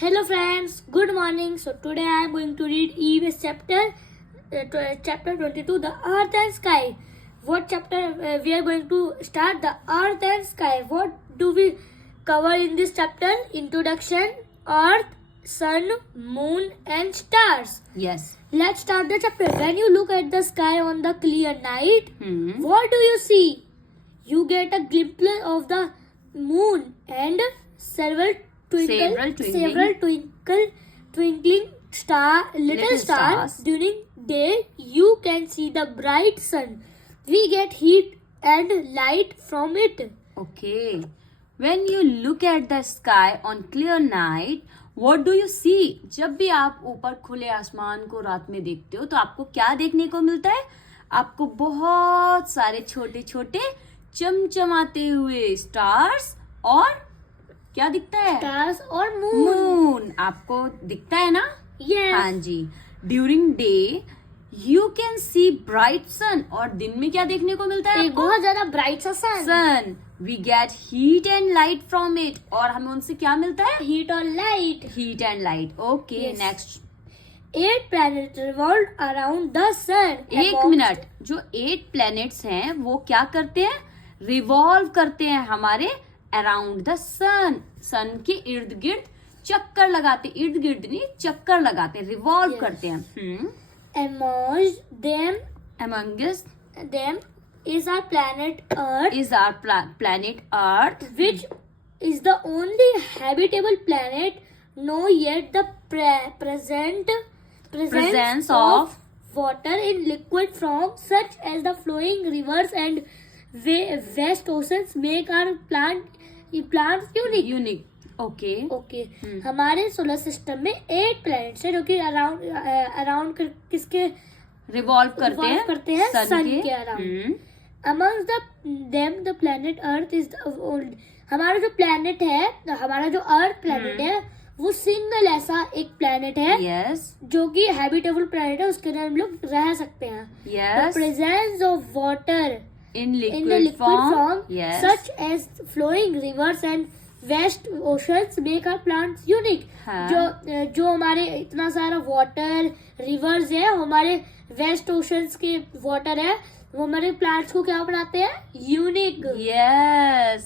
Hello friends, good morning. So today I am going to read EVS chapter 22, the earth and sky. What chapter we are going to start? The earth and sky. What do we cover in this chapter? Introduction, earth, sun, moon and stars. Yes. Let's start the chapter. When you look at the sky on the clear night, Hmm. what do you see? You get a glimpse of the moon and several twinkling little stars. During day, you can see the bright sun. We get heat and light from it. Okay. When you look at the sky on clear night, what do you see? जब भी आप ऊपर खुले आसमान को रात में देखते हो तो आपको क्या देखने को मिलता है? आपको बहुत सारे छोटे छोटे चमचमाते हुए स्टार्स और क्या दिखता है? Stars और moon. मून आपको दिखता है ना? Yes. हाँ जी. During day you can see bright sun और दिन में क्या देखने को मिलता है एक आपको? बहुत ज्यादा ब्राइट सा sun. Sun. We get heat and light from it और हमें उनसे क्या मिलता है? Heat और light. Heat and light. Okay. Yes. Next. 8 planets revolve around the sun. एक मिनट. जो 8 प्लैनेट्स हैं वो क्या करते हैं? रिवॉल्व करते हैं हमारे अराउंड द सन. सन के इर्द गिर्द चक्कर लगाते. इर्द गिर्द नहीं, चक्कर लगाते. Revolve Yes. करते हैं. Among Amongst them is our planet Earth, is our planet Earth, which is the only habitable planet known yet. The presence of water in liquid form, such as the flowing rivers and vast oceans, make our plants unique. unique. Okay. Okay. हमारे solar system में 8 planets है जो कि around किसके revolve करते हैं सन के around. Amongst them the planet Earth is हमारा जो प्लैनेट है, हमारा जो अर्थ प्लैनेट है वो सिंगल ऐसा एक प्लैनेट है यस. जो कि हैबिटेबल प्लैनेट है. उसके अंदर हम लोग रह सकते हैं. Yes. Presence of water in in the liquid liquid form. form, yes. such as flowing rivers and vast oceans, make our plants unique. हाँ. जो हमारे इतना सारा वाटर रिवर्स है, हमारे वेस्ट ओशंस के वाटर है, वो हमारे प्लांट्स को क्या बनाते हैं? Unique. Yes.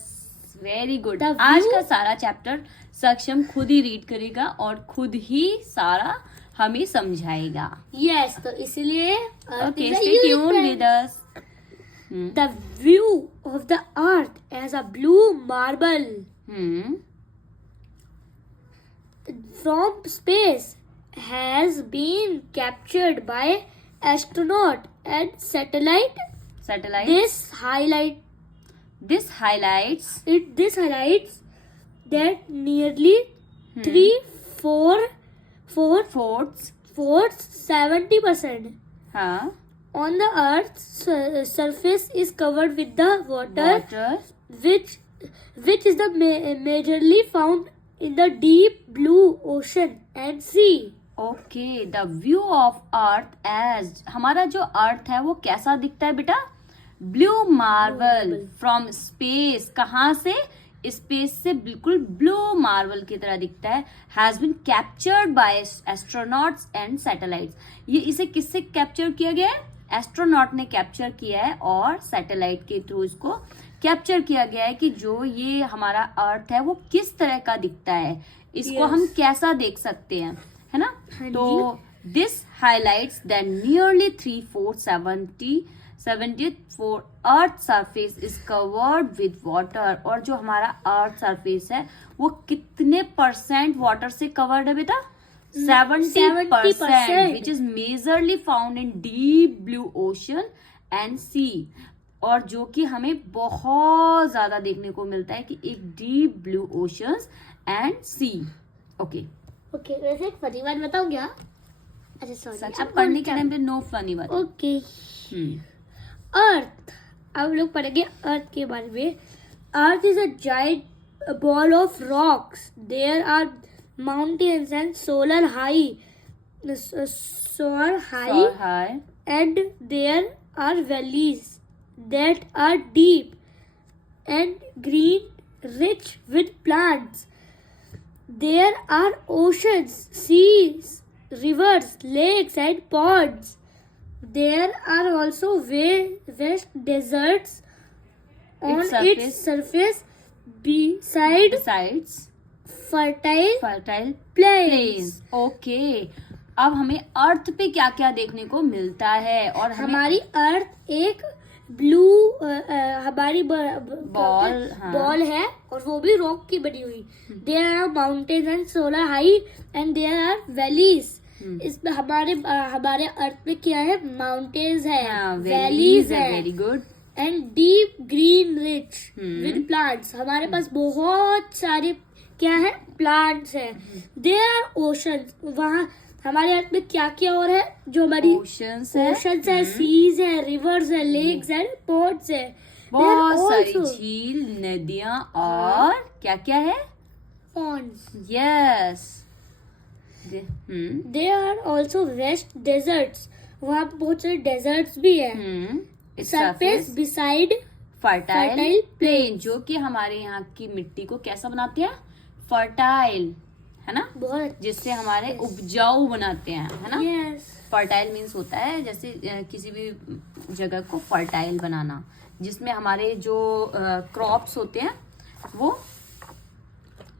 Very good. The आज view- का सारा चैप्टर सक्षम खुद ही रीड करेगा और खुद ही सारा हमें समझाएगा. यस. तो इसलिए okay. Stay tuned with us. The view of the earth as a blue marble from space has been captured by astronaut and satellite. Satellite. This highlights that nearly 70% हाँ. on the earth's surface is covered with the water, which is the majorly found in the deep blue ocean and sea. Okay. The view of earth as हमारा जो earth है वो कैसा दिखता है बेटा? Blue marble from space. कहाँ से? स्पेस से बिल्कुल ब्लू मार्बल की तरह दिखता है. Has been captured by astronauts and satellites. ये इसे किससे कैप्चर किया गया है? एस्ट्रोनॉट ने कैप्चर किया है और सैटेलाइट के थ्रू इसको कैप्चर किया गया है कि जो ये हमारा अर्थ है वो किस तरह का दिखता है, इसको Yes. हम कैसा देख सकते हैं, है ना? हाँ तो this highlights that nearly 3/4 earth surface is covered with water. और जो हमारा अर्थ सरफेस है वो कितने % वाटर से कवर्ड है बेटा? 70%, which is majorly found in deep blue ocean and sea. और जो कि हमें बहुत ज्यादा देखने को मिलता है कि एक deep blue oceans and sea. Okay. Okay. वैसे एक फनी बात बताऊं क्या? अच्छा सॉरी. अब पढ़ने के टाइम पे नो फनी बात. ओके. अर्थ. अब लोग पढ़ेंगे अर्थ के बारे में. Earth is a giant ball of rocks. There are mountains and soar high, and there are valleys that are deep and green, rich with plants. There are oceans, seas, rivers, lakes, and ponds. There are also vast deserts on its surface besides fertile fertile plains. plains. Okay, अब हमें अर्थ पे क्या क्या देखने को मिलता है और हमारी अर्थ एक ब्लू हमारी बॉल, हाँ. बॉल है और वो भी रॉक की बनी हुई. There are mountains and solar high and there are valleys. इसमें हमारे अर्थ में क्या है? माउंटेन्स है, वैलीज है, very good, and deep green rich with plants. हमारे पास बहुत सारे क्या है? प्लांट्स है. There are oceans. वहाँ हमारे अर्थ में क्या क्या और है? जो हमारी ओशंस है, सीज है, रिवर्स है, लेक्स है, पोर्ट्स है, बहुत सारी झील, नदियाँ और क्या क्या है? ponds. Yes. There are also vast deserts. वहाँ पे बहुत सारे डेजर्ट्स भी है. सरफेस बिसाइड फर्टाइल प्लेन, जो कि हमारे यहाँ की मिट्टी को कैसा बनाते हैं? फर्टाइल, है ना? बहुत जिससे हमारे उपजाऊ बनाते हैं, है ना? यस. फर्टाइल मीन्स होता है जैसे किसी भी जगह को फर्टाइल बनाना, जिसमें हमारे जो क्रॉप्स होते हैं वो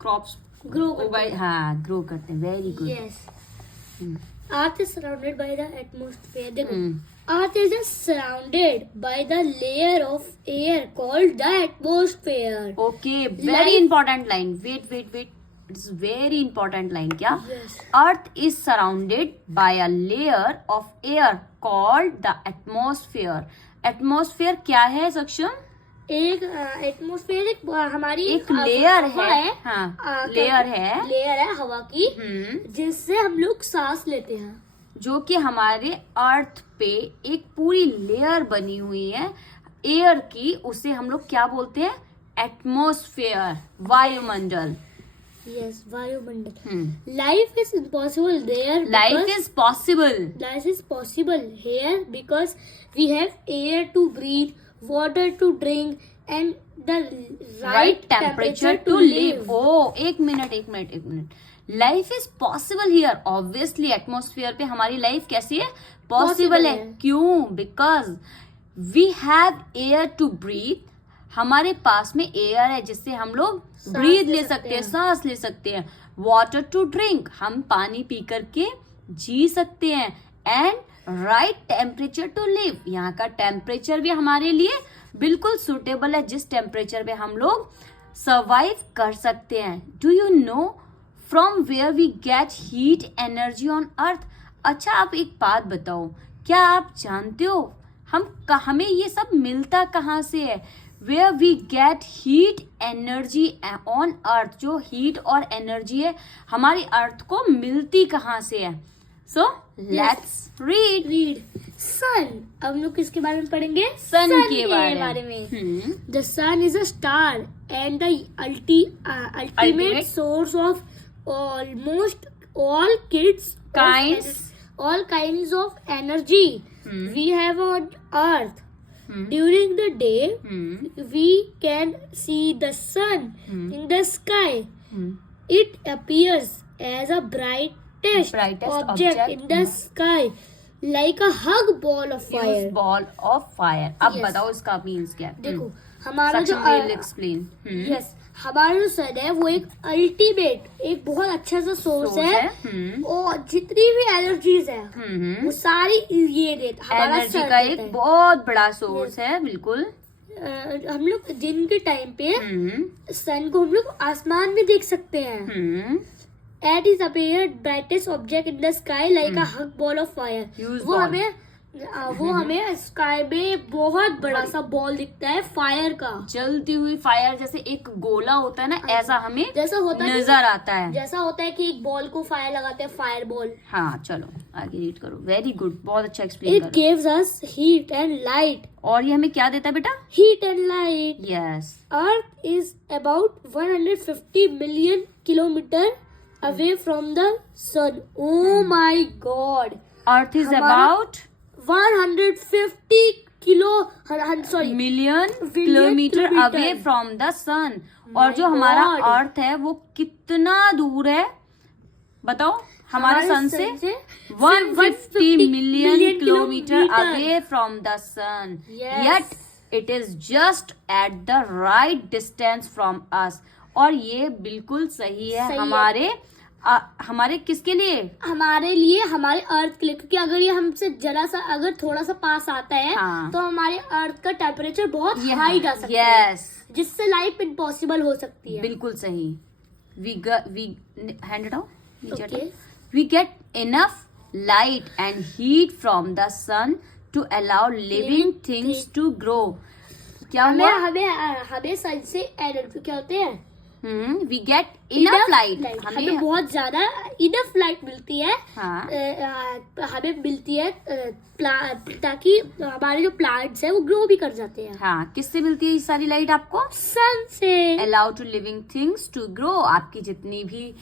क्रॉप्स ग्रो ग्रो करते हैं. Very good. Yes. Earth is surrounded by the atmosphere. देखो, earth is surrounded by the layer of air called the atmosphere. Okay, very important line. Wait, it's very important line. क्या? Earth is surrounded by a layer of air called the atmosphere. Atmosphere क्या है सक्षम? एक atmosphere हमारी एक layer है. हाँ, layer है हवा की, जिससे हम लोग सांस लेते हैं. जो कि हमारे अर्थ पे एक पूरी लेयर बनी हुई है एयर की. उसे हम लोग क्या बोलते हैं? एटमॉस्फेयर, वायुमंडल. यस, वायुमंडल. Life is impossible there. Life is possible here because we have air to breathe, water to drink, and the right temperature to live. Oh, एक minute. Life is possible here. Obviously atmosphere पे हमारी life कैसी है? Possible है. क्यों? Because we have air to breathe. हमारे पास में एयर है जिससे हम लोग ब्रीथ ले सकते हैं, सांस ले सकते हैं. वाटर टू ड्रिंक, हम पानी पी करके जी सकते हैं. And right temperature to live, यहाँ का टेम्परेचर भी हमारे लिए बिल्कुल सुटेबल है, जिस टेम्परेचर पे हम लोग सर्वाइव कर सकते हैं. Do you know from where we get heat energy on earth? अच्छा, आप एक बात बताओ, क्या आप जानते हो हमें ये सब मिलता कहाँ से है? Where we get heat energy on earth. जो हीट और एनर्जी है हमारी अर्थ को मिलती कहाँ से है? So let's read. सन. अब हम लोग किसके बारे में पढ़ेंगे? सन के बारे में. The sun is a star and the ultimate source of almost all kinds of energy we have on earth. During the day we can see the sun in the sky. It appears as a brightest object in the sky, like a hug ball of fire. अब बताओ इसका means क्या है? देखो, हमारा जो explain. Yes, हमारा जो सन है वो एक अल्टीमेट, एक बहुत अच्छा सा सोर्स है. और जितनी भी एनर्जीज है वो सारी ये देता है. एनर्जी का एक बहुत बड़ा सोर्स है. बिल्कुल. हम लोग दिन के टाइम पे सन को हम लोग आसमान में देख सकते हैं. It is appear brightest object in the sky like a huge ball of fire. वो हमें स्काई में बहुत बड़ा सा बॉल दिखता है फायर का. जलती हुई फायर, जैसे एक गोला होता है ना, ऐसा हमें जैसा होता है नजर आता है. जैसा होता है कि एक बॉल को फायर लगाते हैं, फायर बॉल. हाँ, चलो आगे रीड करो. वेरी गुड, बहुत अच्छा एक्सप्लेन करो. It gives us heat and light. और ये हमें क्या देता है बेटा? Heat and light. Yes. Earth is about 150 million kilometre away from the sun. Oh my God. Earth is about 150 million kilometre kilometer. Away from the sun. और जो हमारा God. अर्थ है वो कितना दूर है बताओ हमारे सन से 150 million kilometre away from the sun, Yes. yet it is just at the right distance from us। और ये बिल्कुल सही है सही है। हमारे किसके लिए? हमारे लिए, हमारे अर्थ के लिए, क्योंकि अगर ये हमसे जरा सा अगर थोड़ा सा पास आता है हाँ। तो हमारे अर्थ का टेम्परेचर बहुत ये हाई जा सकता है, यस जिससे लाइफ इम्पॉसिबल हो सकती है। बिल्कुल सही। वी हैंड इट नीचे Okay. We get enough light and heat from the sun to allow living things to grow. क्या हमें हुआ? हमें हमें सन से एनर्जी क्या होते हैं? We get enough light. हमें बहुत ज्यादा इनफ लाइट मिलती है। हाँ हमें मिलती है ताकि हमारे जो प्लांट्स है वो ग्रो भी कर जाते हैं। हाँ किससे मिलती है ये सारी लाइट आपको? सन से। Allow to living things to grow. आपकी जितनी भी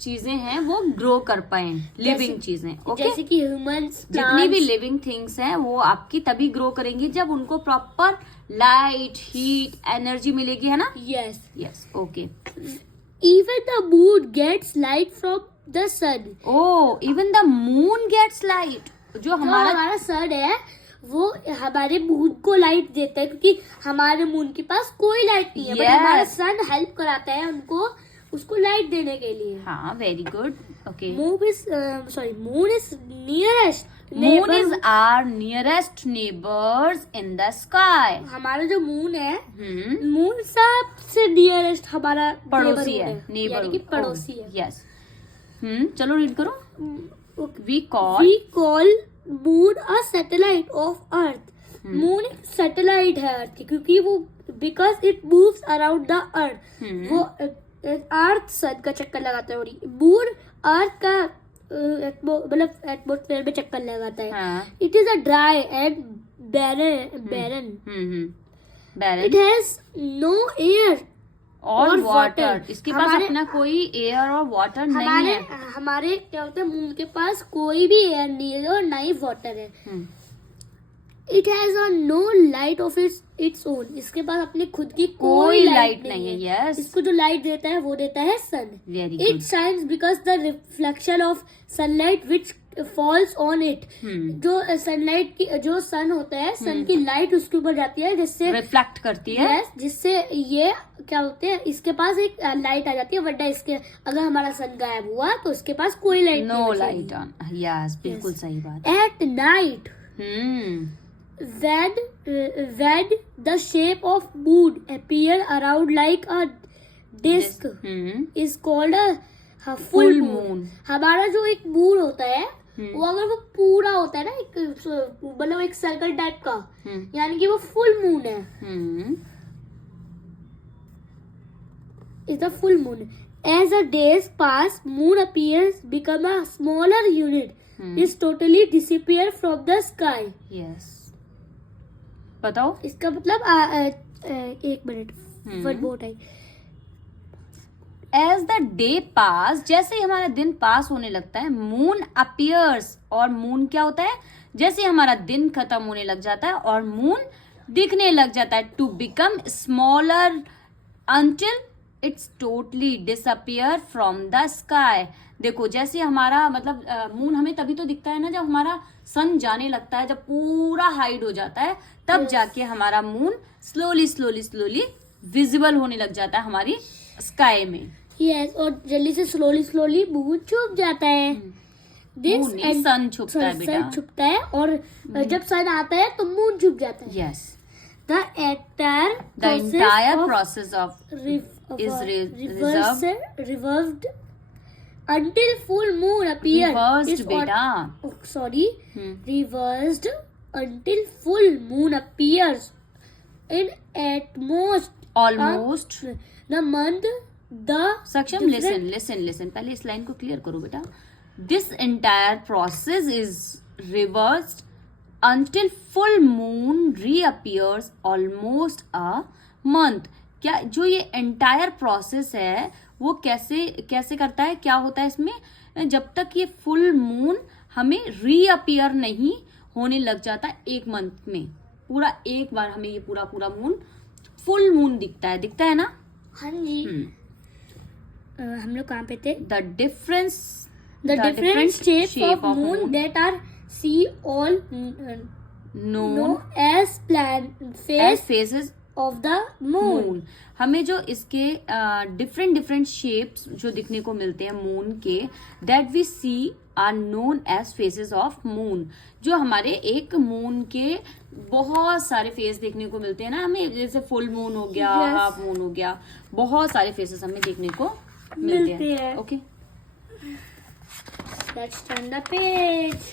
चीजें हैं वो ग्रो कर पाए, लिविंग चीजें। ओके जैसे कि ह्यूमंस, जितनी भी लिविंग थिंग्स हैं वो आपकी तभी ग्रो करेंगी जब उनको प्रॉपर लाइट हीट एनर्जी मिलेगी, है ना? Yes. Yes okay. Even the moon gets light from the sun. Oh even the moon gets light. जो हमारा सन है वो हमारे मून को लाइट देता है, क्योंकि हमारे मून के पास कोई लाइट नहीं है। But Yes. हमारा सन हेल्प कराता है उनको, उसको लाइट देने के लिए। हाँ very good okay. Moon is nearest. Moon is our nearest neighbours in the sky. हमारा जो मून है, मून सबसे नियरेस्ट हमारा पड़ोसी है, यानी कि पड़ोसी है। यस चलो रीड करो। We call we call moon a satellite of earth. Moon एक सैटेलाइट है अर्थ की, क्योंकि वो because it moves around the earth. वो अर्थ सन का चक्कर लगाता है, और मून अर्थ का मतलब एटमोस्फेयर में चक्कर लगाता है। It is a dry and barren. It has no air और water। वाटर। इसके पास हमारे- अपना कोई एयर और वाटर नहीं हमारे है। हमारे क्या होता है, मून के पास कोई भी एयर नहीं है और ना ही वाटर है। It has a no light of its own. इसके पास अपनी खुद की कोई लाइट नहीं है। यस इसको जो लाइट देता है वो देता है sun. Very it good. Shines because the reflection of sunlight which falls on it. जो सनलाइट की, जो सन होता है, सन की लाइट उसके ऊपर जाती है, जिससे रिफ्लेक्ट करती है। Yes, जिससे ये क्या होते हैं, इसके पास एक लाइट आ जाती है। वरना इसके अगर हमारा सन गायब हुआ तो इसके पास कोई light no light on. Yes बिल्कुल सही बात। At night when the shape of moon appear around like a disk is called a full moon। हमारा जो एक मून होता है वो अगर वो पूरा होता है ना, एक मतलब एक सर्कल टाइप का, यानी कि वो फुल मून है। is the full moon। as the days pass, moon appears become a smaller unit, is totally disappear from the sky। Yes बताओ। इसका मतलब एक minute, one more time. As the day pass, जैसे ही हमारा दिन पास होने लगता है, मून अपियर्स। और मून क्या होता है? जैसे ही हमारा दिन खत्म होने लग जाता है और मून दिखने लग जाता है, to become smaller until its totally disappear from the sky. देखो जैसे हमारा मतलब मून हमें तभी तो दिखता है ना जब हमारा सन जाने लगता है, जब पूरा हाइड हो जाता है, तब जाके हमारा moon slowly slowly slowly visible होने लग जाता है हमारी स्काई में। यस, और जल्दी से स्लोली स्लोली मून छुप जाता है। मून नहीं, सन छुपता है बेटा। सन छुपता है, और जब सन आता है तो मून छुप जाता है। Yes the entire process of is reversed until full moon appears। reversed बेटा। Reversed until full moon appears in at most almost the month the सक्षम listen पहले इस लाइन को क्लियर करो बेटा। This entire process is reversed until full moon reappears almost a month। क्या जो ये एंटायर प्रोसेस है वो कैसे करता है? क्या होता है इसमें? जब तक ये फुल मून हमें रीअपियर नहीं होने लग जाता है एक मंथ में। पूरा एक बार हमें ये पूरा पूरा मून, फुल मून दिखता है ना। हाँ जी। हम लोग कहाँ पे थे? The difference The different shapes of moon that are see all known as phases of the moon. हमें जो इसके डिफरेंट शेप्स जो दिखने को मिलते हैं मून के, that we see are known as phases of moon. जो हमारे एक मून के बहुत सारे फेस देखने को मिलते हैं ना हमें, जैसे फुल मून हो गया, हाफ मून हो गया, बहुत सारे फेसेस हमें देखने को मिलते हैं। Okay, let's turn the page.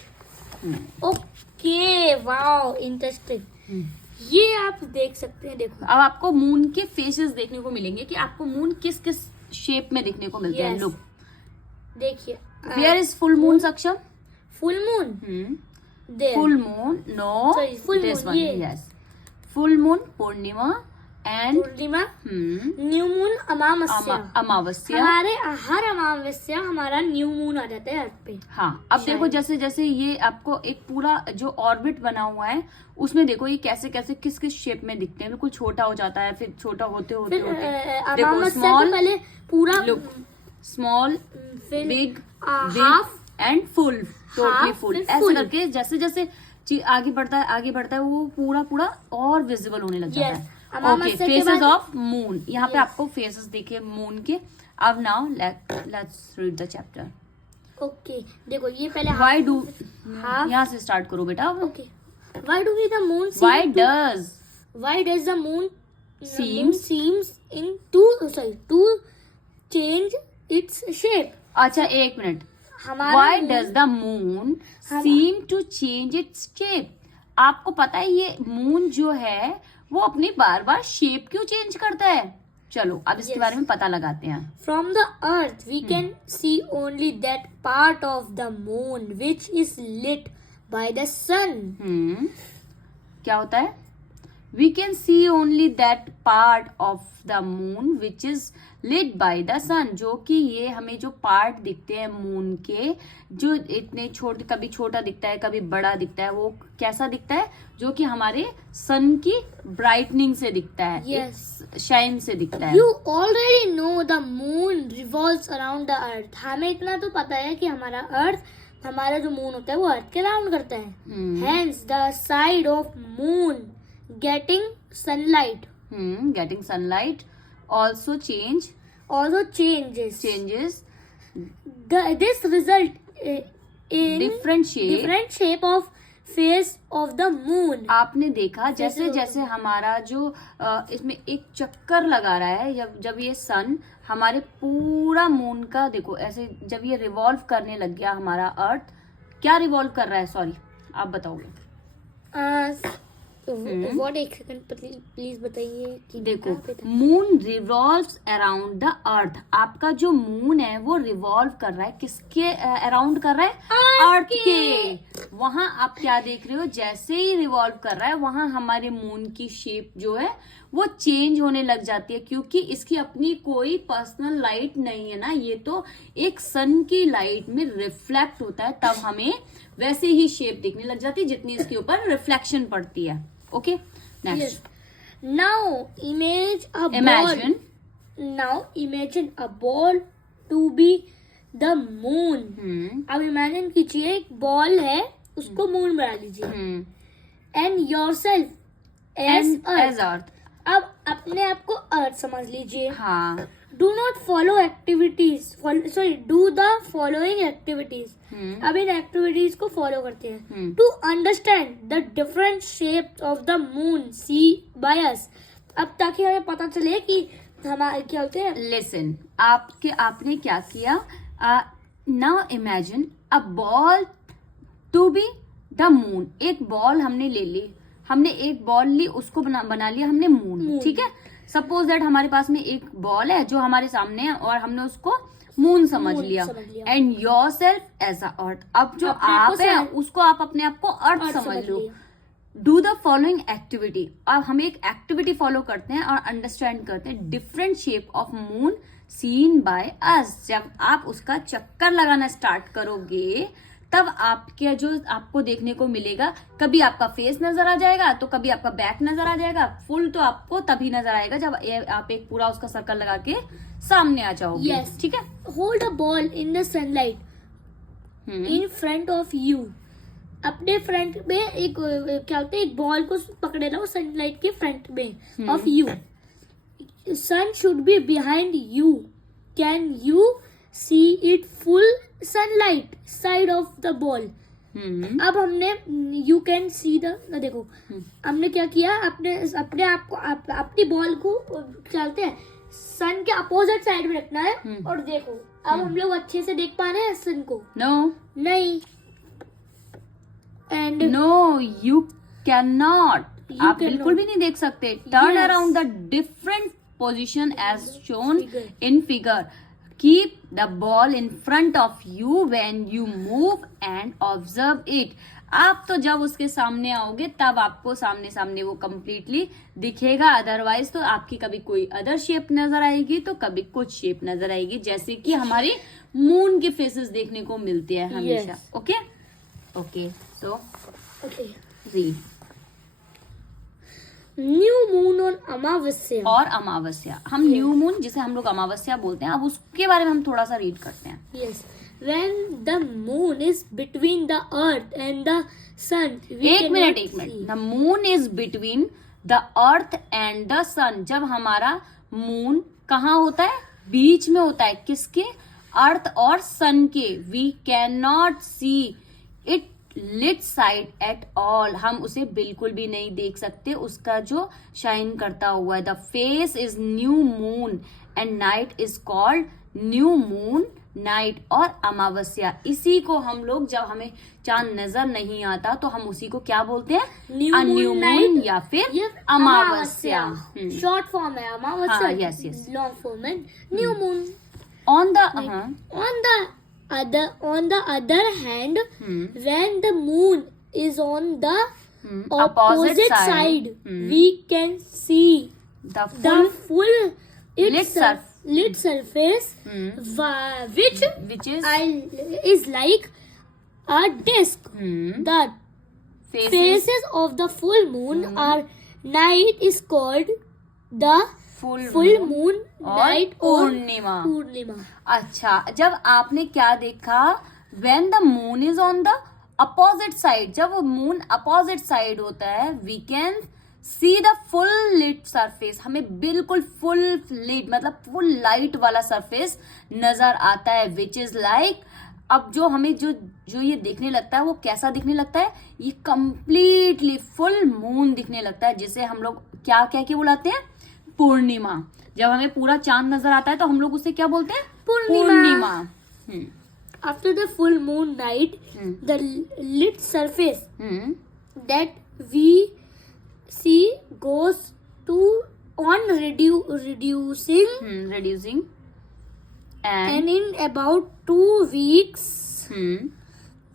Okay, wow, interesting. ये आप देख सकते हैं, देखो अब आपको मून के फेसेस देखने को मिलेंगे कि आपको मून किस किस शेप में देखने को मिलते हैं। लुक, देखिए, where is full moon Saksham? Full moon, full moon, no, this one, yes, full moon पूर्णिमा एंड पूर्णिमा, न्यू मून अमावस्या। हमारे हर अमावस्या हमारा न्यू मून आ जाता है अर्थ पे। हाँ, अब देखो जैसे जैसे ये आपको एक पूरा जो ऑर्बिट बना हुआ है उसमें देखो ये कैसे कैसे किस किस शेप में दिखते हैं। बिल्कुल छोटा हो जाता है, फिर छोटा होते होते देखो स्मॉल, पहले पूरा look, small, big, half and full, totally full, ऐसे करके जैसे जैसे आगे बढ़ता है वो पूरा पूरा और विजिबल होने लग जाता है। ओके, फेसेस ऑफ मून, यहाँ पे आपको फेसेस देखे मून के। अब now let's read the chapter. Okay, देखो ये पहले व्हाई डू, यहाँ से स्टार्ट करो बेटा। Okay, why do we the moon, why does the moon seems in to change its shape? अच्छा, एक minute, why does the moon seem to change its shape? आपको पता है ये मून जो है वो अपनी बार बार शेप क्यों चेंज करता है? चलो अब इसके बारे में पता लगाते हैं। From the earth we can see only that part of the moon which is lit by the sun. क्या होता है? We can see only that part of the moon which is lit by the sun. जो कि ये हमें जो part दिखते हैं मून के, जो इतने छोटे, कभी छोटा दिखता है कभी बड़ा दिखता है, वो कैसा दिखता है? जो कि हमारे सन की ब्राइटनिंग से दिखता है, yes. शाइन से दिखता है। You already know the moon revolves around the earth. हमें इतना तो पता है कि हमारा जो मून होता है वो अर्थ के राउंड करता है। Hence the side of moon getting sunlight also changes this result in different shape of face of the moon. आपने देखा जैसे जैसे हमारा जो इसमें एक चक्कर लगा रहा है, जब ये सन हमारे पूरा मून का, देखो ऐसे जब ये रिवॉल्व करने लग गया हमारा अर्थ, क्या रिवॉल्व कर रहा है? सॉरी, आप बताओगे। What, एक सेकंड प्लीज बताइए कि देखो, मून रिवॉल्व्स अराउंड द अर्थ। आपका जो मून है वो रिवॉल्व कर रहा है, किसके अराउंड कर रहा है? अर्थ के। वहां आप क्या देख रहे हो? जैसे ही रिवॉल्व कर रहा है वहां हमारे मून की शेप जो है वो चेंज होने लग जाती है, क्योंकि इसकी अपनी कोई पर्सनल लाइट नहीं है ना, ये तो एक सन की लाइट में रिफ्लेक्ट होता है, तब हमें वैसे ही शेप दिखने लग जाती है जितनी इसके ऊपर रिफ्लेक्शन पड़ती है। Okay, next. Now imagine a ball to be the moon. अब इमेजिन कीजिए एक बॉल है, उसको मून बना लीजिए। And yourself as earth. अब अपने आप को अर्थ समझ लीजिए। हाँ। Do the following activities. अब इन एक्टिविटीज को फॉलो करते हैं। To understand the different shapes of the moon seen by us. अब ताकि हमें पता चले कि हमारे क्या होते हैं। Listen, आपने क्या किया? Now imagine a ball to be the moon. एक बॉल हमने ले ली, हमने एक बॉल ली, उसको बना लिया हमने मून, ठीक है। सपोज दैट हमारे पास में एक बॉल है जो हमारे सामने है और हमने उसको मून समझ लिया। And yourself as a earth. अब जो आप है उसको आप अपने आप को अर्थ समझ लो। Do the following activity. अब हम एक एक्टिविटी फॉलो करते हैं और अंडरस्टैंड करते हैं different shape of moon seen by us. जब आप उसका चक्कर लगाना स्टार्ट करोगे तब आपके जो आपको देखने को मिलेगा, कभी आपका फेस नजर आ जाएगा तो कभी आपका बैक नजर आ जाएगा। फुल तो आपको तभी नजर आएगा जब आप एक पूरा उसका सर्कल लगा के सामने आ जाओगे। Yes. ठीक है। Hold a ball in the sunlight in front of you. अपने फ्रंट में एक क्या होता है, एक बॉल को पकड़े रहो सनलाइट के फ्रंट में of you. Sun should be behind you. Can you see it full sunlight side of the ball. अब हमने यू कैन सी द, देखो हमने क्या किया, अपने आप को अपनी बॉल को चलते हैं सन के अपोजिट साइड में रखना है। और देखो अब हम लोग अच्छे से देख पा रहे हैं सन को। नो नहीं, and no you cannot, You आप cannot. बिल्कुल भी नहीं देख सकते। Turn Yes. Around the different position as shown Figure. इन figure. Keep the ball in front of you when you move and observe it. आप तो जब उसके सामने आओगे तब आपको सामने सामने वो कंप्लीटली दिखेगा, अदरवाइज तो आपकी कभी कोई अदर शेप नजर आएगी तो कभी कुछ शेप नजर आएगी, जैसे कि हमारी मून के फेसेस देखने को मिलते हैं हमेशा। Yes. Okay okay, so okay. Read. New moon on अमावस्या। और अमावस्या, हम न्यू मून जिसे हम लोग अमावस्या बोलते हैं, अब उसके बारे में हम थोड़ा सा रीड करते हैं। Yes. When the moon is between the earth and the sun, we एक cannot minute see. The moon is between the earth and the sun. जब हमारा मून कहाँ होता है, बीच में होता है, किसके, अर्थ और सन के। We cannot see it lit side at all, हम उसे बिल्कुल भी नहीं देख सकते, उसका जो शाइन करता हुआ है। The face is new moon and night is called new moon night और अमावस्या। इसी को हम लोग, जब हमें चांद नजर नहीं आता तो हम उसी को क्या बोलते हैं, New moon new night moon या फिर ये अमावस्या। शॉर्ट फॉर्म है अमावस्या। हाँ, yes, yes. लॉन्ग फॉर्म है new moon. On the On the other hand, when the moon is on the opposite side, we can see the the full lit surface, which which is is like a disc. The faces faces of the full moon or night is called the full moon और night or पूर्णिमा। पूर्णिमा। अच्छा, जब आपने क्या देखा, when the moon is on the opposite side, जब वो moon opposite side होता है, we can see the full lit surface, हमें बिल्कुल फुल lit मतलब फुल लाइट वाला सरफेस नजर आता है, which is like, अब जो हमें जो ये दिखने लगता है वो कैसा दिखने लगता है, ये कंप्लीटली फुल मून दिखने लगता है, जिसे हम लोग क्या कह के बुलाते हैं, पूर्णिमा। जब हमें पूरा चांद नजर आता है तो हम लोग उसे क्या बोलते हैं, पूर्णिमा। After the full moon night, the lit surface that we see goes to on reducing, reducing and in about 2 weeks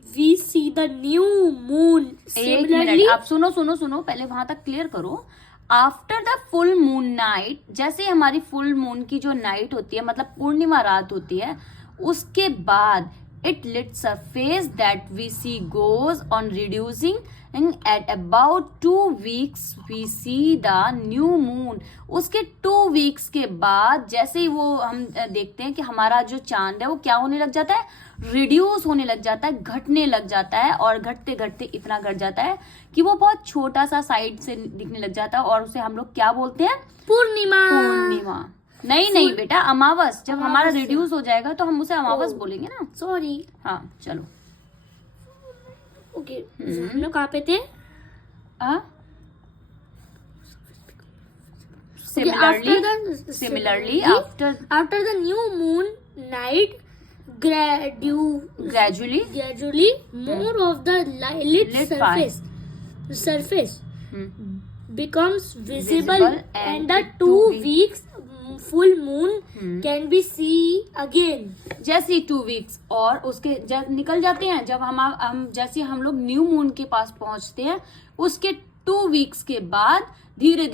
we see the new moon. एक मिनट, आप सुनो पहले वहां तक क्लियर करो। After the full moon night, जैसे हमारी full moon की जो नाइट होती है, मतलब पूर्णिमा रात होती है, उसके बाद it lit surface that we see goes on reducing and at about 2 weeks we see the new moon. उसके 2 weeks के बाद जैसे ही वो हम देखते हैं कि हमारा जो चांद है वो क्या होने लग जाता है, रिड्यूस होने लग जाता है, घटने लग जाता है, और घटते घटते इतना घट जाता है कि वो बहुत छोटा सा साइड से दिखने लग जाता है, और उसे हम लोग क्या बोलते हैं, पूर्णिमा। नहीं बेटा, अमावस। जब हमारा रिड्यूस हो जाएगा तो हम उसे अमावस बोलेंगे ना। सॉरी। हाँ चलो। ओके, हम लोग कहाँ पे थे? Similarly, after the new moon night, gradually more of the lit surface becomes visible, and the 2 weeks full moon can be seen again. जैसे 2 weeks और उसके जब निकल जाते हैं, जब हम जैसे हम लोग न्यू मून के पास पहुंचते हैं, उसके 2 weeks के बाद धीरे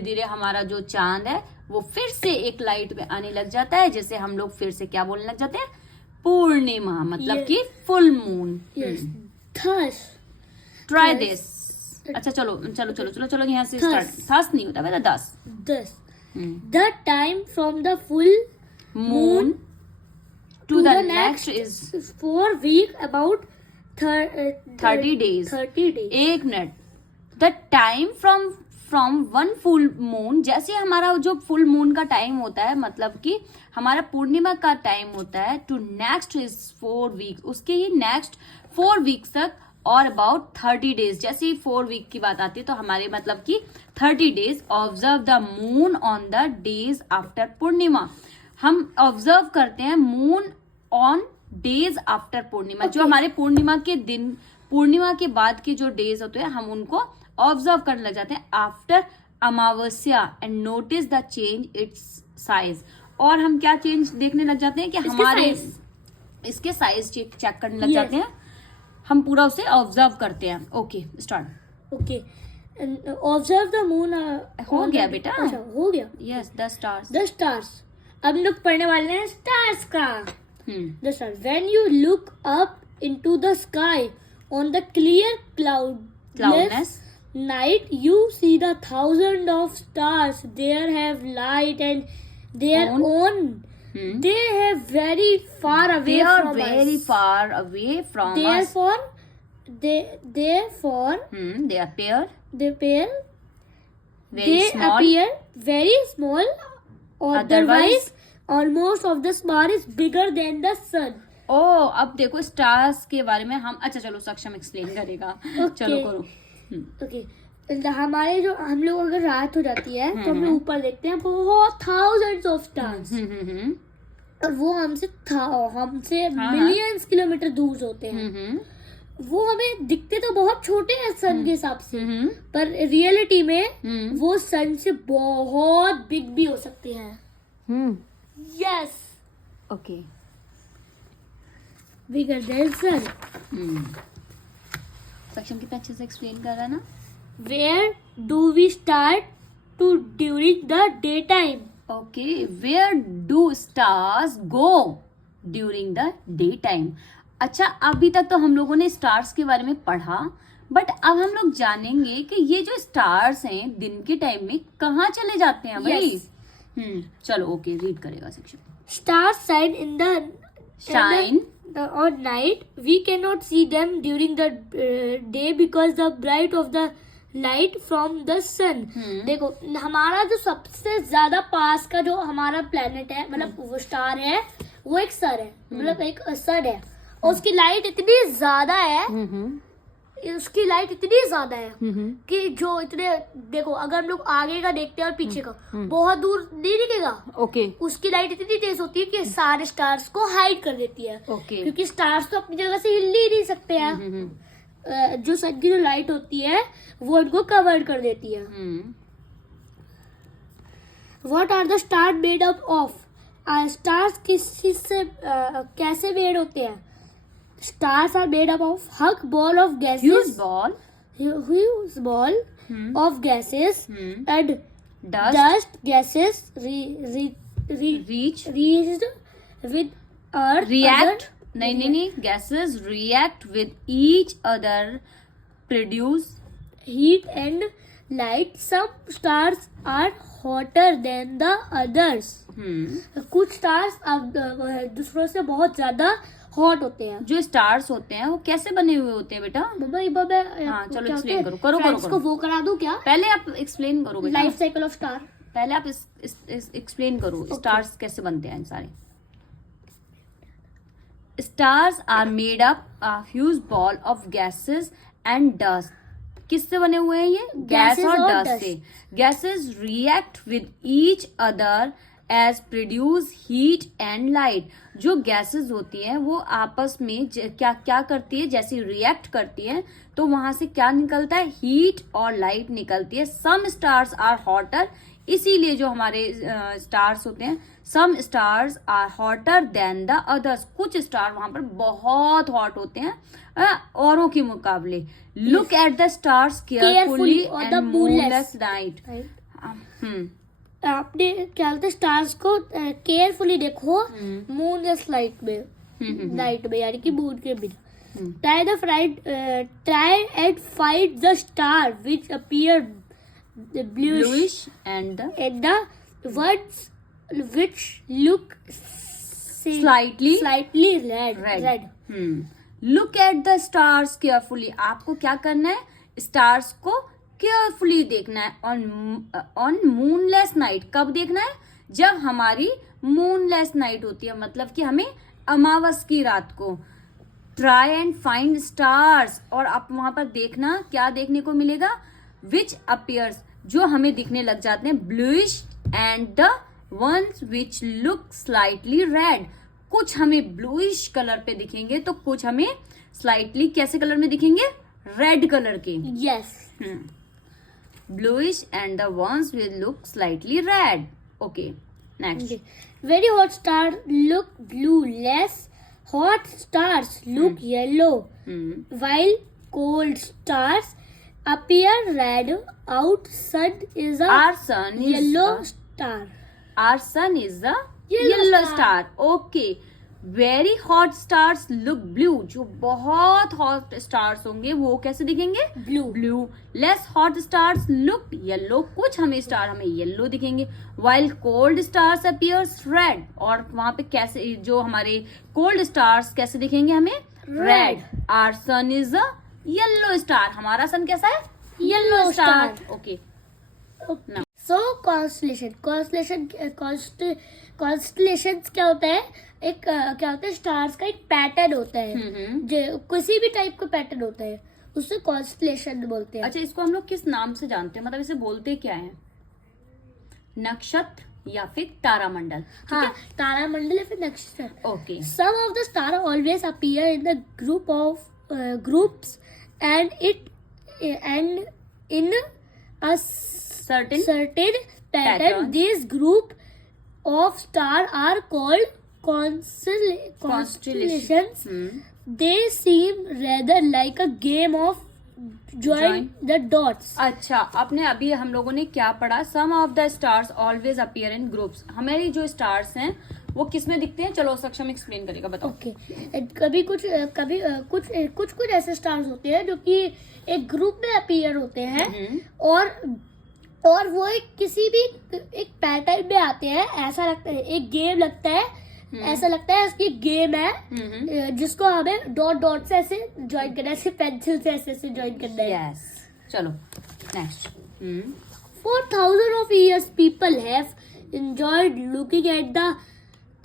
धीरे हमारा जो चांद है वो फिर से एक लाइट में आने लग जाता है, जिसे हम लोग फिर से क्या बोलने लग जाते हैं, पूर्णिमा मतलब Yes. कि full moon. Yes. Thus. Try Thus. This. अच्छा चलो यहाँ से Thus. स्टार्ट. थस नहीं होता बेटा, 10. Thus. The time from the full Moon to the next is 4 week about 30 days. 30 days. 1 minute. The time from one full moon, जैसे हमारा जो फुल मून का टाइम होता है, मतलब कि हमारा पूर्णिमा का टाइम होता है, टू नेक्स्ट इज 4 वीक, उसके ही नेक्स्ट 4 वीक्स तक, और अबाउट 30 डेज. जैसे ही 4 वीक की बात आती है तो हमारे मतलब कि 30 days. Observe the moon on the days after purnima. हम ऑब्जर्व करते हैं moon on days after purnima. जो हमारे पूर्णिमा के दिन, पूर्णिमा के बाद के जो डेज होते हैं, हम उनको ऑब्जर्व करने लग जाते हैं after Amavasya, and notice the change it's size. और हम क्या चेंज देखने लग जाते हैं कि हमारे इसके साइज चेक करने लग जाते हैं. हम पूरा उसे ऑब्जर्व करते हैं. Okay start. Okay. And observe the moon. हो गया बेटा. अच्छा हो गया. Yes, the stars. The stars. अब हम लोग पढ़ने वाले हैं stars का. The stars. When you look up into the sky on the clear cloudless night, you see the thousands of stars. They have light and their own. They have very far away They are from very us. far away from us. Therefore, They appear they appear very small. appear very small. Otherwise, almost of the star is bigger than the sun. ओ अब देखो stars के बारे में हम, अच्छा चलो सक्षम explain करेगा. चलो करो. Okay. हमारे जो हम लोग अगर रात हो जाती है तो हम लोग ऊपर देखते हैं बहुत thousands of stars. और वो हमसे मिलियंस किलोमीटर दूर होते हैं. वो हमें दिखते तो बहुत छोटे हैं सन के हिसाब से, पर रियलिटी में वो सन से बहुत बिग भी हो सकते हैं. Yes, okay. Bigger than sun. Saksham कितना अच्छे से एक्सप्लेन कर रहा है ना. Where do we start to during the day time. Okay, where do stars go during the day time. अच्छा, अभी तक तो हम लोगों ने स्टार्स के बारे में पढ़ा, बट अब हम लोग जानेंगे कि ये जो स्टार्स हैं दिन के टाइम में कहाँ चले जाते हैं भाई. चलो ओके, रीड करेगा section. Stars shine in the Shine. or night. We cannot see them during the day because the bright of the light from the sun. देखो, हमारा जो सबसे ज्यादा पास का जो हमारा प्लेनेट है, मतलब वो स्टार है, वो एक सन है, मतलब एक सन है. और उसकी लाइट इतनी ज्यादा है, उसकी लाइट इतनी ज्यादा है कि जो इतने, देखो अगर हम लोग आगे का देखते हैं और पीछे का, बहुत दूर नहीं दिखेगा. ओके. उसकी लाइट इतनी तेज होती है कि सारे स्टार्स को हाइड कर देती है. ओके. क्योंकि स्टार्स तो अपनी जगह से हिल ही नहीं सकते हैं. जो सन की जो लाइट होती है वो उनको कवर कर देती है. What are the star made up of. Stars किस चीज से कैसे मेड होते हैं. Stars are made up of huge ball of gases. Huge ball of gases and dust gases reached with earth. React. नहीं. Gases react with each other, produce heat and light. Some stars are hotter than the others. कुछ stars दूसरों से बहुत ज्यादा hot होते हैं. जो stars होते हैं वो कैसे बने हुए होते हैं बेटा. हाँ चलो एक्सप्लेन करो. को वो करा दूं क्या. पहले आप एक्सप्लेन करो बेटा. Life cycle of star. पहले आप एक्सप्लेन करो. स्टार्स कैसे बनते हैं सारे. Stars are made up a huge ball of gases and dust. किससे बने हुए हैं ये. गैस और डस्ट से. Gases react with each other as produce heat and light. जो गैसेस होती हैं वो आपस में क्या क्या करती है, जैसे रिएक्ट करती है तो वहां से क्या निकलता है, हीट और लाइट निकलती है. सम स्टार्स आर हॉटर, इसीलिए जो हमारे स्टार्स होते हैं, some stars are hotter than the others. कुछ स्टार वहां पर बहुत हॉट होते हैं औरों के मुकाबले. Look at the stars carefully and moonless night. आपने क्या बोलते स्टार्स को केयरफुली देखो मूनलेस लाइट में. नाइट में, यानी कि मून के बिना. Try and find the star which appear bluish bluish and the the ones which look slightly red. Look at the stars carefully. आपको क्या करना है, स्टार्स को केयरफुली देखना है. On moonless night. कब देखना है, जब हमारी मूनलेस नाइट होती है, मतलब कि हमें अमावस की रात को. ट्राई एंड फाइंड स्टार्स, और आप वहां पर देखना क्या देखने को मिलेगा, विच अपियर्स, जो हमें दिखने लग जाते हैं bluish, and the ones which look slightly red. कुछ हमें ब्लूइश कलर पे दिखेंगे तो कुछ हमें स्लाइटली कैसे कलर में दिखेंगे, रेड कलर के. Yes. Bluish and the ones will look slightly red. Okay, next. Okay. Very hot stars look blue. Less hot stars look yellow. While cold stars appear red. Our sun is a yellow star. Our sun is a yellow star. Okay. Very hot stars look blue. जो बहुत hot stars होंगे वो कैसे दिखेंगे, blue. Less hot stars look yellow. कुछ हमें star हमें yellow दिखेंगे. While cold stars appears red. और वहां पे कैसे जो हमारे cold stars कैसे दिखेंगे हमें, red. Our sun is a yellow star. हमारा सन कैसा है, Yellow star. Okay. Okay. So constellations क्या होता है, एक क्या होता है, स्टार्स का एक पैटर्न होता है, जो किसी भी टाइप का पैटर्न होता है, उससे कॉन्स्टलेशन बोलते हैं. अच्छा, इसको हम लोग किस नाम से जानते हैं, मतलब इसे बोलते क्या है, नक्षत्र या फिर तारामंडल? हाँ, तारामंडल या फिर नक्षत्र. Okay. Some of the stars always appear in the groups and in a certain pattern. These group of stars are called constellations. They seem rather like a game of join the dots. अच्छा, आपने अभी हम लोगों ने क्या पढ़ा, some of the stars always appear in groups. हमारी जो स्टार्स हैं वो किस में दिखते हैं, चलो सक्षम एक्सप्लेन करेगा, बताओ. ओके. कभी कुछ ऐसे स्टार्स होते हैं जो कि एक ग्रुप में अपीयर होते हैं, और वो किसी भी एक पैटर्न में आते हैं. ऐसा लगता है एक गेम लगता है, ऐसा लगता है इसकी गेम है, जिसको हमें डॉट से ऐसे ज्वाइन करना है, ऐसे पेंसिल से ऐसे ज्वाइन करना है. यस. चलो next. 4,000 of years people have enjoyed looking at the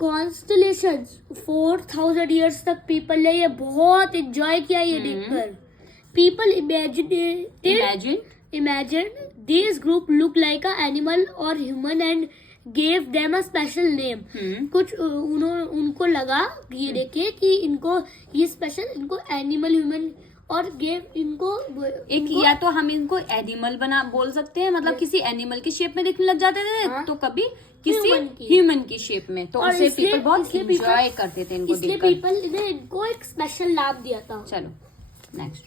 constellations. 4,000 years तक people ने ये बहुत enjoy किया ये देखकर. People imagined these group look like an animal or human and gave them a special name. कुछ उनको लगा ये देखे कि इनको ये स्पेशल, इनको एनिमल, ह्यूमन और गेव इनको एक या तो हम इनको एनिमल बना बोल सकते हैं, मतलब किसी एनिमल की शेप में दिखने लग जाते थे. हाँ, तो कभी किसी ह्यूमन की शेप में, तो उससे पीपल बहुत एंजॉय करते थे इनको देखकर. पीपल ने इनको एक स्पेशल नाम दिया था. चलो next.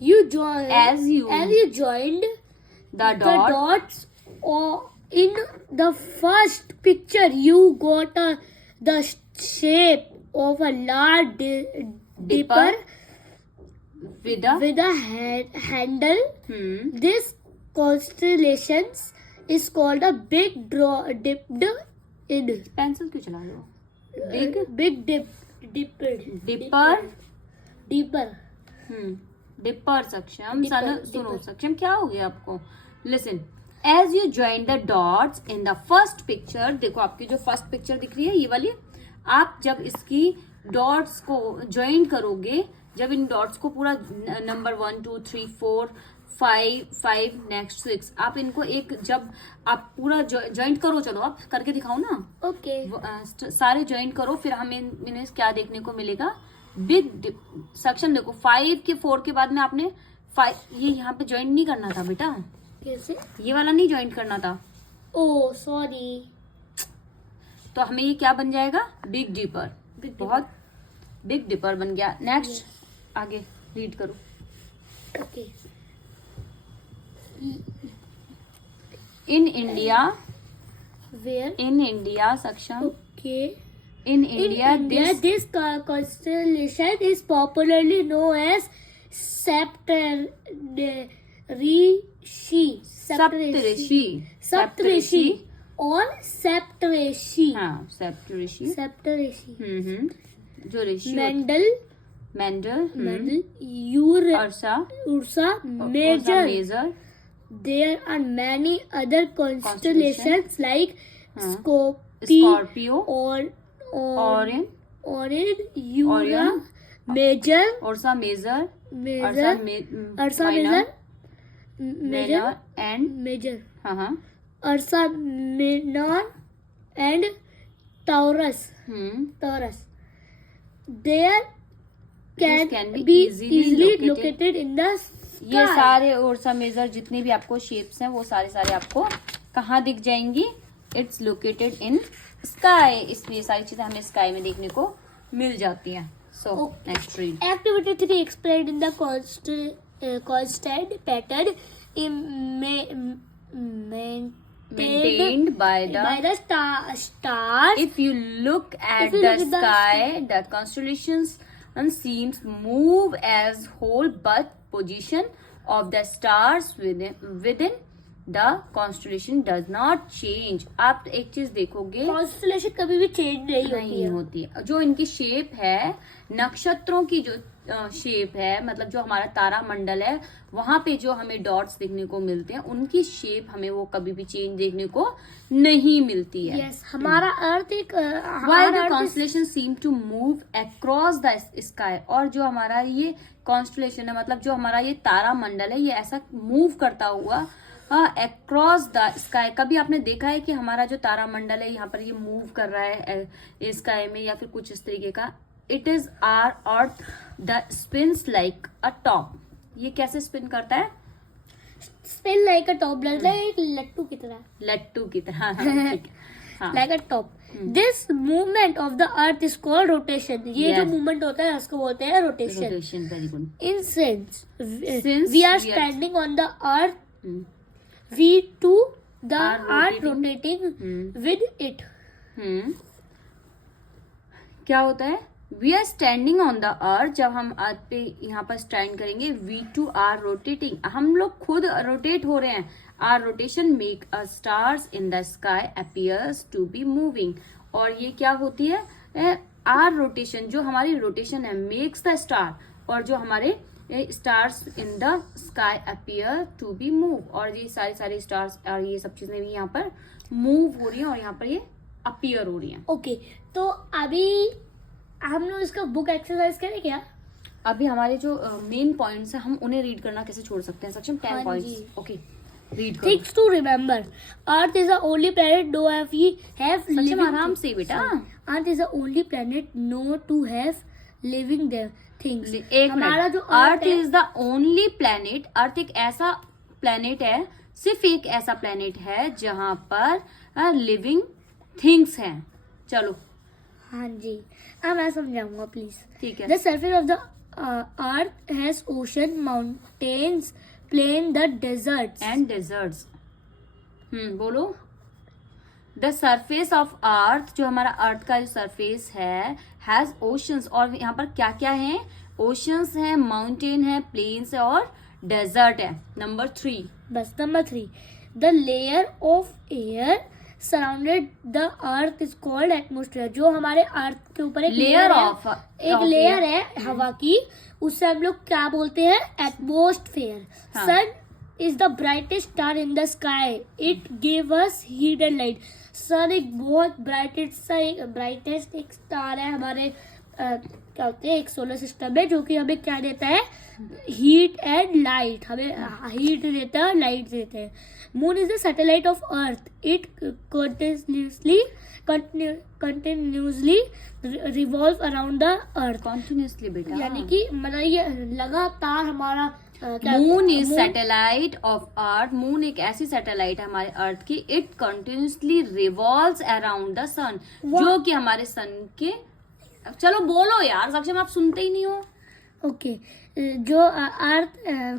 As you joined the dots in the first picture, you got the shape of a large dipper with a handle. This constellation is called a big dipped in. Pencil क्यों चला रहे हो? Big dipper. Dipper. Saksham सुनो, सक्षम क्या हो गया आपको? Listen. As you join the dots in the first picture. देखो आपकी जो फर्स्ट पिक्चर दिख रही है ये वाली, आप जब इसकी डॉट्स को ज्वाइन करोगे, जब इन डॉट्स को पूरा नंबर 1 2 3 4 5 नेक्स्ट 6, आप इनको एक जब आप पूरा ज्वाइंट करो, चलो आप करके दिखाओ ना. ओके. सारे ज्वाइंट करो, फिर हमें इन्हें क्या देखने को मिलेगा, बिग सेक्शन. देखो 5 के 4 के बाद में आपने 5 ये यहाँ पे ज्वाइन नहीं करना था बेटा. कैसे? ये वाला नहीं ज्वाइन करना था. Oh sorry. तो हमें ये क्या बन जाएगा, बिग डिपर. बहुत बिग डिपर बन गया. नेक्स्ट आगे रीड करो. Okay. In India. Where? In India Saksham. Okay. In India, this constellation is popularly known as Saptarishi. Saptarishi or Saptarishi. हाँ, Saptarishi. जो ऋषि Mendel, Ursa Major. There are many other constellations like Scorpio, Orion, Major, Ursa Major, Major, and Major, हाँ Ursa Minor and Taurus. There can be easily located in the sky. ये सारे Ursa major जितने भी आपको shapes हैं वो सारे आपको कहाँ दिख जाएंगी? It's located in sky. इसलिए सारी चीजें हमें स्काई में देखने को मिल जाती हैं. So next read. Activity 3 explained in the constant pattern Maintained by the stars. If you look at the sky, the constellations seems move as whole, but position of the stars within the constellation does not change. आप एक चीज देखोगे, constellation कभी भी change नहीं होती है. जो इनकी शेप है, नक्षत्रों की जो शेप है, मतलब जो हमारा तारा मंडल है, वहां पे जो हमें डॉट्स देखने को मिलते हैं, उनकी शेप हमें वो कभी भी चेंज देखने को नहीं मिलती है. Yes, हमारा अर्थ एक While the constellation seem to move across the sky, और जो हमारा ये कॉन्स्टलेशन है, मतलब जो हमारा ये तारा मंडल है, ये ऐसा मूव करता हुआ अक्रॉस द स्काई. कभी आपने देखा है कि हमारा जो तारा मंडल है यहाँ पर ये मूव कर रहा है स्काई में, या फिर कुछ इस तरीके का? It is our earth the spins like a top. ये कैसे स्पिन करता है? स्पिन लाइक अ टॉप, लगता है एक लट्टू की तरह. Like a top. This movement of the earth is called rotation. ये जो मूवमेंट होता है उसको बोलते हैं rotation. Very good. In sense we are standing on the earth, we too are rotating with it. क्या होता है? We are standing on the earth. जब हम अर्थ पे यहाँ पर स्टैंड करेंगे, we too are rotating. हम लोग खुद रोटेट हो रहे हैं. Our rotation make a stars in the sky appears to be moving. और ये क्या होती है? Our rotation, जो हमारी रोटेशन है, makes the star, और जो हमारे stars in the sky appear to be move. और ये सारे स्टार्स और ये सब चीजें भी यहाँ पर मूव हो रही हैं, और यहाँ पर ये अपीयर हो रही हैं. ओके, तो अभी हम लोग इसका बुक एक्सरसाइज करें क्या? अभी हमारे जो मेन पॉइंट्स हैं, हम उन्हें रीड करना कैसे छोड़ सकते हैं? Section 10 points. ओके, रीड करो. Things to remember. Earth is the only planet no we have living. आराम से बेटा. Earth is the only planet no to have living there things. हमारा जो earth is the only planet. Earth एक ऐसा planet है, सिर्फ एक ऐसा प्लैनेट है जहां पर लिविंग थिंग्स हैं. चलो. हाँ जी, अब मैं समझाऊंगा प्लीज. ठीक है. The surface of the earth has ocean, mountains, plain, the deserts and deserts. बोलो. द सरफेस ऑफ अर्थ, जो हमारा अर्थ का जो सरफेस है, हैज ओशंस. और यहाँ पर क्या क्या है? ओशंस है, माउंटेन है, प्लेन्स है और डेजर्ट है. नंबर 3. बस number 3. The layer of air surrounded the earth is called atmosphere. जो हमारे अर्थ के ऊपर एक लेयर है हवा की, उससे हम लोग क्या बोलते हैं? Atmosphere. Sun is the brightest star in the sky. It gave us heat and light. सन एक बहुत ब्राइटेस्ट एक स्टार है हमारे क्या होते हैं एक सोलर सिस्टम में, जो कि हमें क्या देता है? Heat and light. हमें हीट देता है, लाइट देते हैं. Moon is the satellite of earth. It continuously revolve around the earth. Continuously बेटा, यानी कि मतलब ये लगातार हमारा moon is satellite of earth. Moon एक ऐसी सैटेलाइट है हमारे अर्थ की. It continuously revolves around the sun. जो कि हमारे सन के, चलो बोलो यार सक्षम, आप सुनते ही नहीं हो. ओके जो अर्थ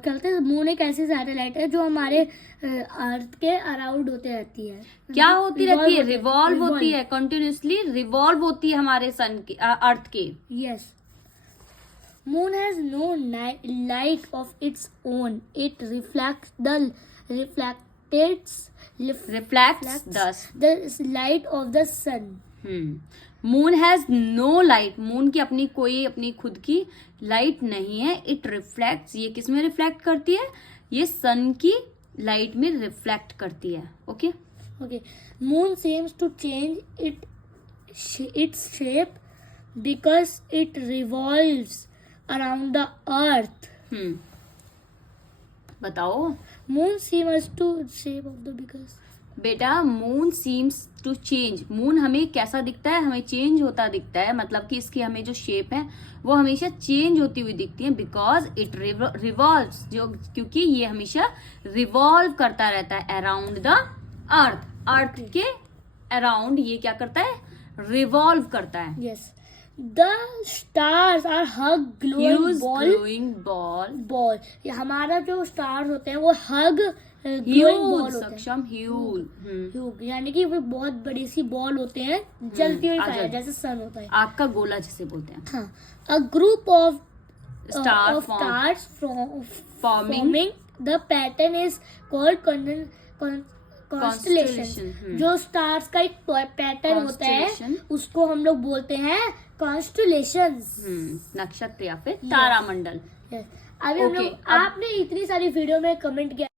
कहते हैं मून एक ऐसी सैटेलाइट है जो हमारे अर्थ के अराउंड होते रहती है. क्या होती रहती है? Revolve रिवॉल्व होती है, कंटिन्यूसली रिवॉल्व होती है हमारे सन की, अर्थ के. Yes. Moon has no light of its own. It reflects reflects the light of the sun. Moon has no light. Moon की अपनी खुद की लाइट नहीं है. इट रिफ्लेक्ट्स, ये किस में रिफ्लेक्ट करती है? ये सन की लाइट में रिफ्लेक्ट करती है. Okay. Okay. Moon seems to change its shape because it revolves around the earth. बताओ Moon seems to shape of the because. बेटा, moon seems to change. Moon हमें कैसा दिखता है? हमें चेंज होता दिखता है. मतलब कि इसकी हमें जो शेप है वो हमेशा चेंज होती हुई दिखती है. बिकॉज इट रिवॉल्व्स, जो क्योंकि ये हमेशा रिवॉल्व करता रहता है अराउंड द अर्थ. अर्थ के अराउंड ये क्या करता है? रिवॉल्व करता है. Yes. The stars are hug glowing ball. ये हमारा जो स्टार्स होते हैं वो हग glowing ball होते हैं. सक्षम ह्यूल. यानी कि वो बहुत बड़ी सी बॉल होते हैं, जलती हुई फायर जैसे सन होता है. आग का गोला जिसे बोलते हैं. हाँ. A group of stars forming the pattern is called constellation. जो स्टार्स का एक पैटर्न होता है उसको हम लोग बोलते हैं constellations. नक्षत्र या फिर तारामंडल. अभी हम लोग, आपने इतनी सारी वीडियो में कमेंट किया